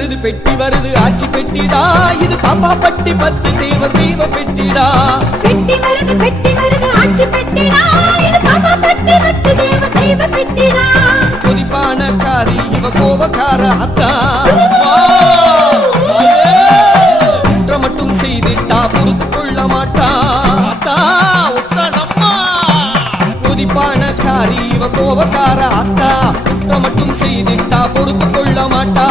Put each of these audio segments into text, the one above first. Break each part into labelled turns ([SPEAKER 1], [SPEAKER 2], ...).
[SPEAKER 1] வருது பெட்டி வருது ஆட்சி பெட்டிடா. இது பாப்பா பட்டி பத்து தேவர் தெய்வ பெட்டிடா.
[SPEAKER 2] பெட்டி வருது பெட்டி வருது ஆட்சி பெட்டிடா. இது பாப்பா பெட்டி பத்து தேவ தெய்வ பெட்டிடா.
[SPEAKER 1] கொதிப்பான காரி இவ கோபக்கார அத்தா மட்டும் செய்திட்டா பொறுத்து கொள்ள மாட்டா. கோபக்கார அத்தா குற்றம் மட்டும் செய்திட்டா பொறுத்து கொள்ள மாட்டா.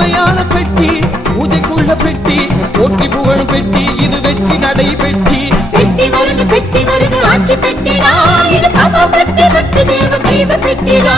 [SPEAKER 1] உண்மையான பெட்டி பூஜைக்குள்ள பெட்டி போற்றி புகழும் பெட்டி இது வெற்றி நடை பெட்டி.
[SPEAKER 2] பெட்டி மருந்து பெட்டி மருந்து ஆட்சி பெட்டிடா இது பாப்பா பெட்டி பத்து தேவ தெய்வ பெட்டிடா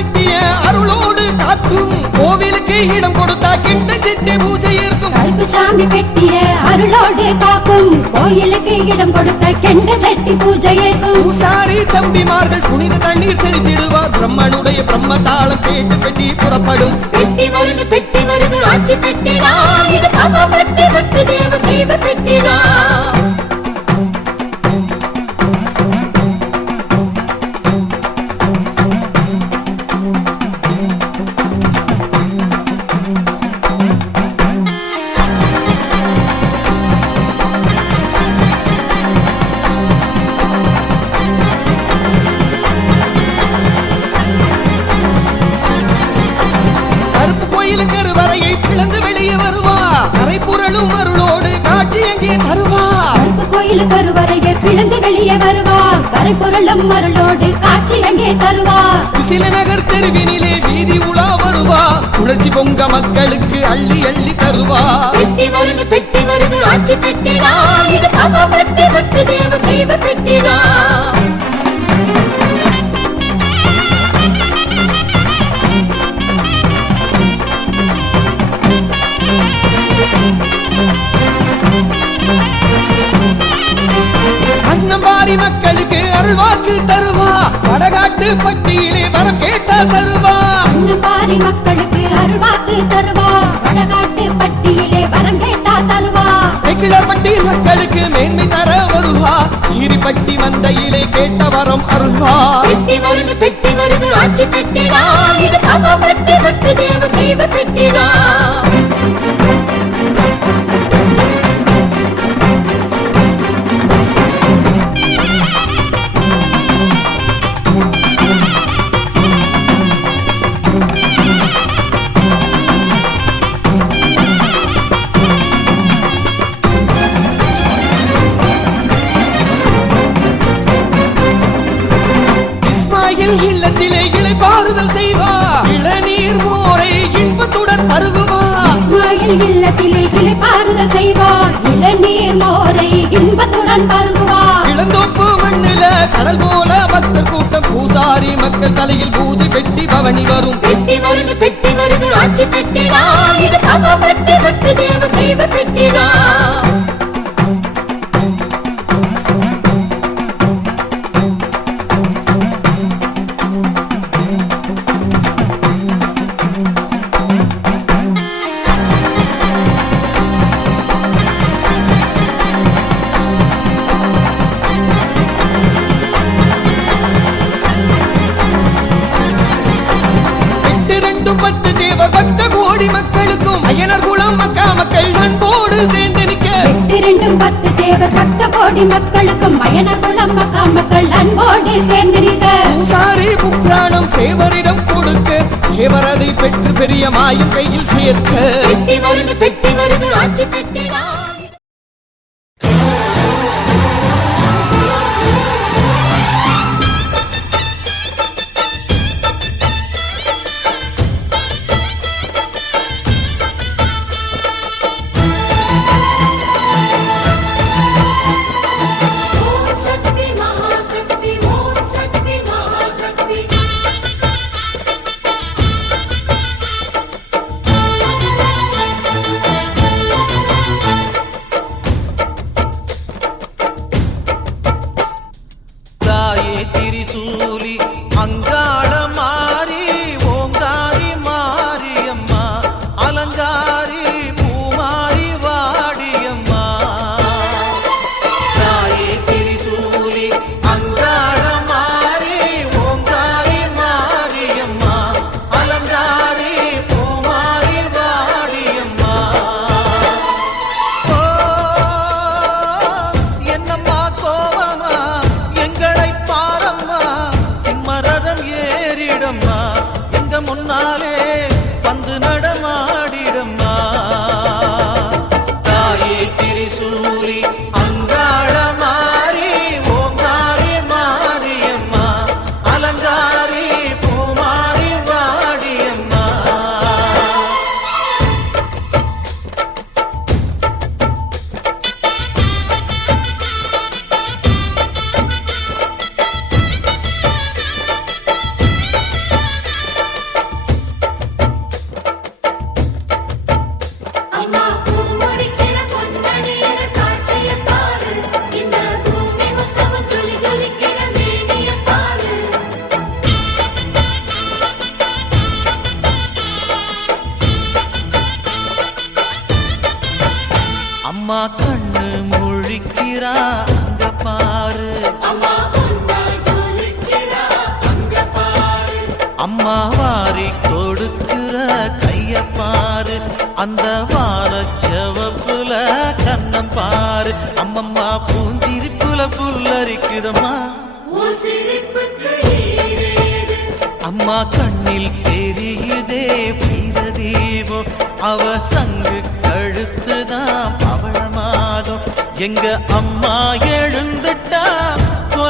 [SPEAKER 1] பெட்டிய அருளோடு காக்கும். கோவிலுக்கு இடம் கொடுத்தா கிட்ட சிட்டி பூஜை இருக்கும்.
[SPEAKER 2] கருப்புசாமி பெட்டிய அருளோடு காக்கும். கோயிலுக்கு இடம் கொடுத்த கெண்ட சட்டி பூஜை ஏற்கும்
[SPEAKER 1] பூசாரி தம்பிமார்கள் புனித தண்ணீர் தெளித்திடுவார். பிரம்மனுடைய பிரம்ம தாளம் கேட்டு பெட்டி புறப்படும்.
[SPEAKER 2] பெட்டி வருது பெட்டி வருது ஆட்சி பெட்டிடா. இது பாப்பா பெட்டி தேவ தெய்வ பெட்டிடா.
[SPEAKER 1] கருவறையை பிளந்து வெளியே
[SPEAKER 2] வருவார் கரை பொருளும் அருளோடு காட்சி அங்கே தருவார்
[SPEAKER 1] சில நகர் தெருவினிலே வீதி உலா வருவா. உணர்ச்சி பொங்க மக்களுக்கு அள்ளி அள்ளி தருவா.
[SPEAKER 2] பெட்டி வருது பெட்டி வருது ஆட்சி பெட்டிடா. இது பாப்பா பெட்டி பத்து தேவ தெய்வ பெட்டிடா.
[SPEAKER 1] அருள்வாக்கு தருவா. வடகாட்டு பட்டியிலே வரம் கேட்டா தருவா.
[SPEAKER 2] பாரி மக்களுக்கு அருள்வாக்கு தருவா. வடகாட்டு பட்டியிலே வரம் கேட்டா தருவா.
[SPEAKER 1] பட்டி மக்களுக்கு மேன்மை தர வருவா. ஈரிப்பட்டி மந்தையிலே கேட்ட வரம் அருள்வா.
[SPEAKER 2] பெட்டி வருது பெட்டி வருது ஆட்சி பெட்டிடா இது பாப்பா பெட்டி பத்து தேவ தெய்வ பெட்டிடா
[SPEAKER 1] இளந்தோப்பு மண்ணில கடல் போல பக்தர் கூட்டம். பூசாரி மக்கள் தலையில் பூஜை பெட்டி பவனி வரும்.
[SPEAKER 2] பெட்டி வருது பெட்டி வருது ஆட்சி பெட்டி.
[SPEAKER 1] கோடி மக்களுக்கும்
[SPEAKER 2] மயனர் குலம் மக்கா மக்கள் அன்போடு சேர்ந்து நிற்க
[SPEAKER 1] பூசாரி புக்ராணம் தேவரிடம் கொடுக்க தேவர் அதை பெற்று பெரிய மாயும் கையில் சேர்க்க.
[SPEAKER 2] பெட்டி வருது பெட்டி வருது ஆட்சி பெட்டிடா ஆலங்காரி பூமாரி வாடியம்மா.
[SPEAKER 3] தாயே திரிசூலி அங்காள மாறி ஓங்காரி மாரியம்மா. அலங்காரி பூமாரி வாடியம்மா.
[SPEAKER 4] என்னம்மா கோபமா? எங்களை பாரம்மா. சிம்மரதம் ஏறிடம்மா. முன்னாலே அம்மா வாரி கொடுக்கிற கைய பாரு அந்த வார செவப்புல கண்ணம் பாரு. அம்மம்மா பூந்திருப்புல புல்லரிக்குதம்மா. அம்மா கண்ணில் தெரியுதே பீத தீபம் அவ சங்கு கழுத்துதான் பவளமாகும் எங்க அம்மா எழுந்துட்டா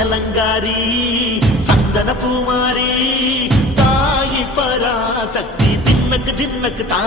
[SPEAKER 4] ఎలంగారి సందన పూమారి తాయి పరాశక్తి దిన్నకు దిన్నకు తా.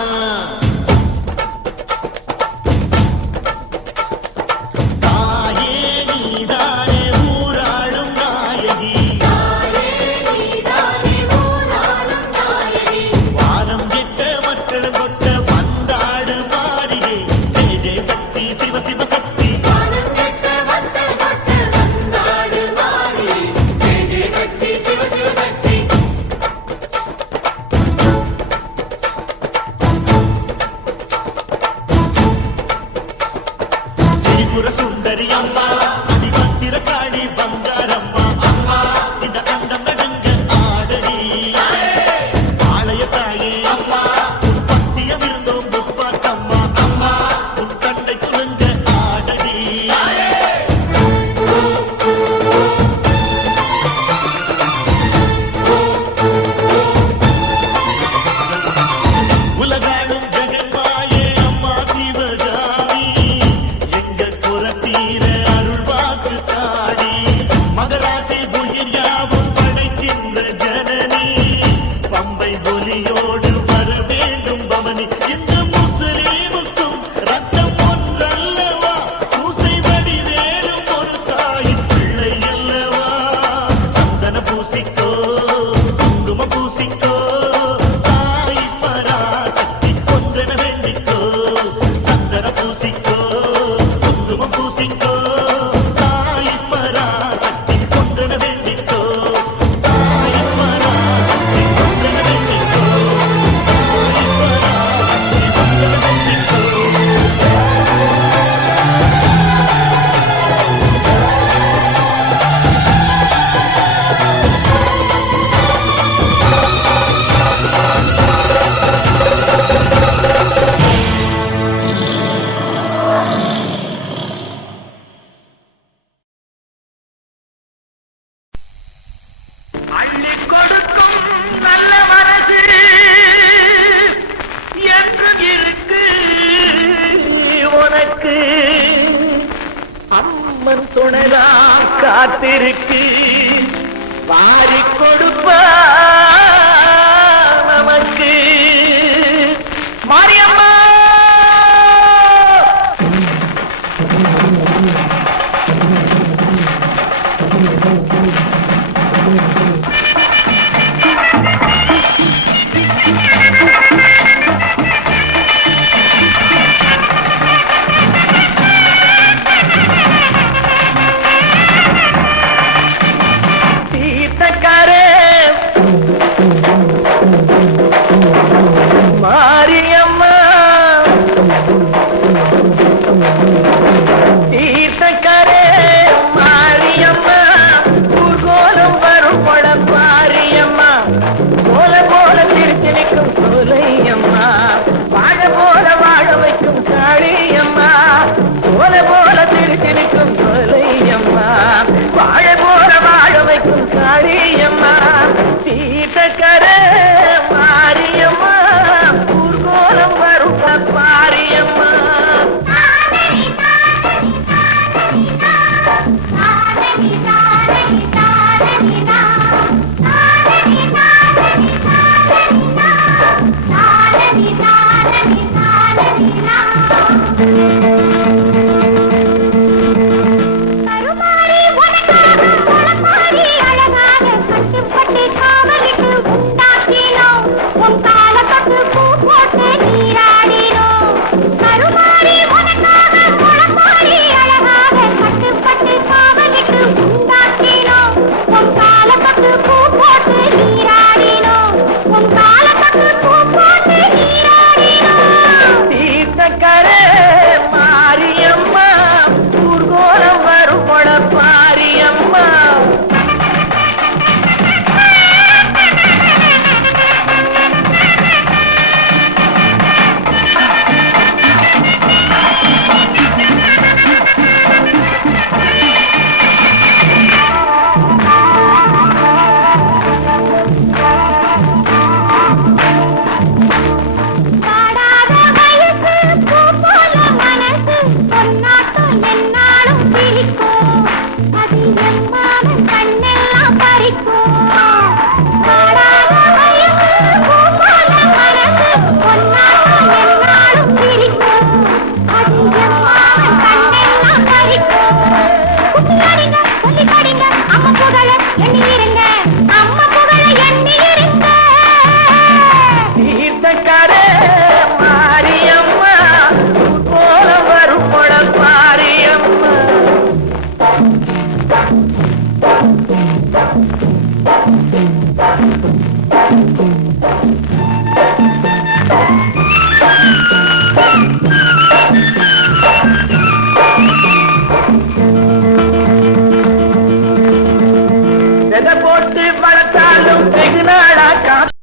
[SPEAKER 4] பக்தியோடு வர வேண்டும் பவனி. இந்த
[SPEAKER 5] துணைதான் காத்திருக்கு. வாரி கொடுப்பா.